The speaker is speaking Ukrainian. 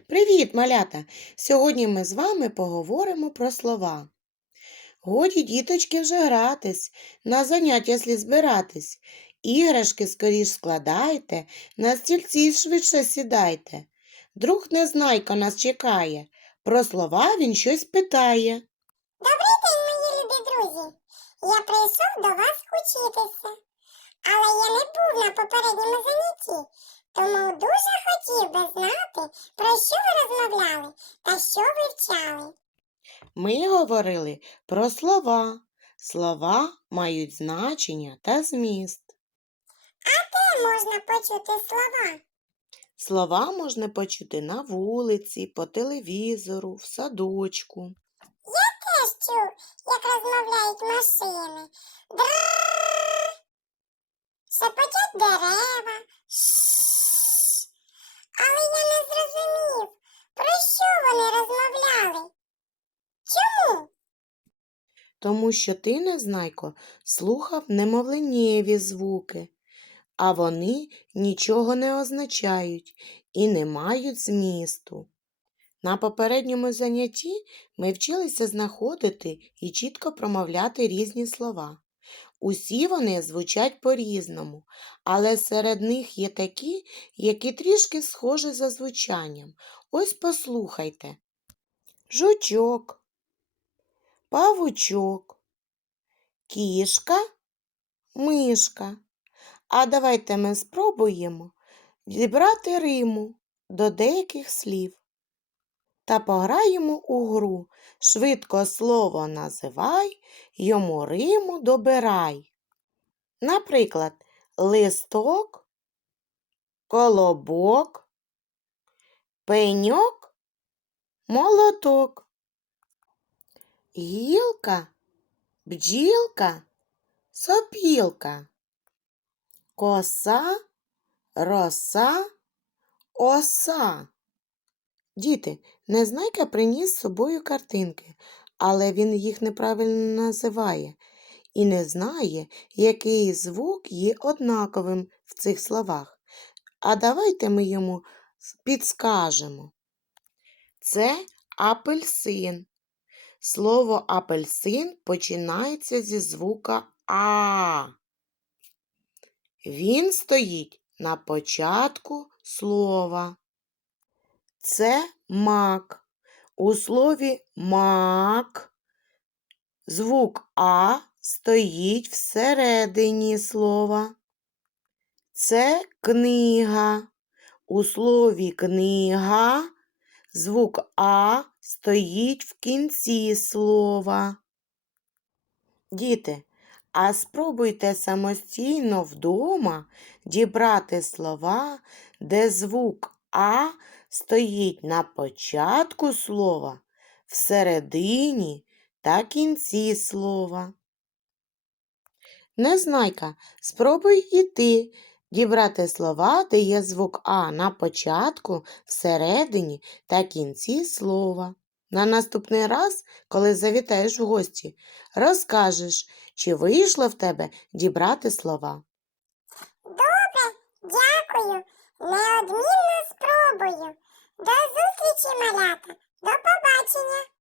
Привіт, малята! Сьогодні ми з вами поговоримо про слова. Годі, діточки, вже гратись, на заняття слід збиратись. Іграшки скоріш складайте, на стільці швидше сідайте. Друг незнайка нас чекає, про слова він щось питає. Добрий день, мої любі друзі! Я прийшов до вас учитися. Але я не був на попередньому занятті, тому дуже хотів би знати, про що ви розмовляли та що вивчали. Ми говорили про слова. Слова мають значення та зміст. А Де можна почути слова? Слова можна почути на вулиці, по телевізору, в садочку. Теж чув, як розмовляють машини. Дрррррр. Шепотять дерева. Шшш. Але я не зрозумів, про що вони розмовляли. Чому? Тому що ти, незнайко, слухав немовленєві звуки, а вони нічого не означають і не мають змісту. На попередньому занятті ми вчилися знаходити і чітко промовляти різні слова. Усі вони звучать по-різному, але серед них є такі, які трішки схожі за звучанням. Ось послухайте. Жучок, павучок, кішка, мишка. А давайте ми спробуємо зібрати риму до деяких слів та пограємо у гру. Швидко слово називай, йому риму добирай. Наприклад, листок, колобок, пеньок, молоток, гілка, бджілка, сопілка, коса, роса, оса. Діти, Незнайка приніс з собою картинки, але він їх неправильно називає і не знає, який звук є однаковим в цих словах. А давайте ми йому підскажемо. Це апельсин. Слово апельсин починається зі звука А. Він стоїть на початку слова. Це мак. У слові мак звук А стоїть всередині слова. Це книга. У слові книга звук А стоїть в кінці слова. Діти, а спробуйте самостійно вдома дібрати слова, де звук А стоїть на початку слова, всередині та кінці слова. Незнайка, спробуй і ти дібрати слова, де є звук А на початку, всередині та кінці слова. На наступний раз, коли завітаєш в гості, розкажеш, чи вийшло в тебе дібрати слова. Добре, дякую. Неодмінно спробую. До зустрічі, малята. До побачення.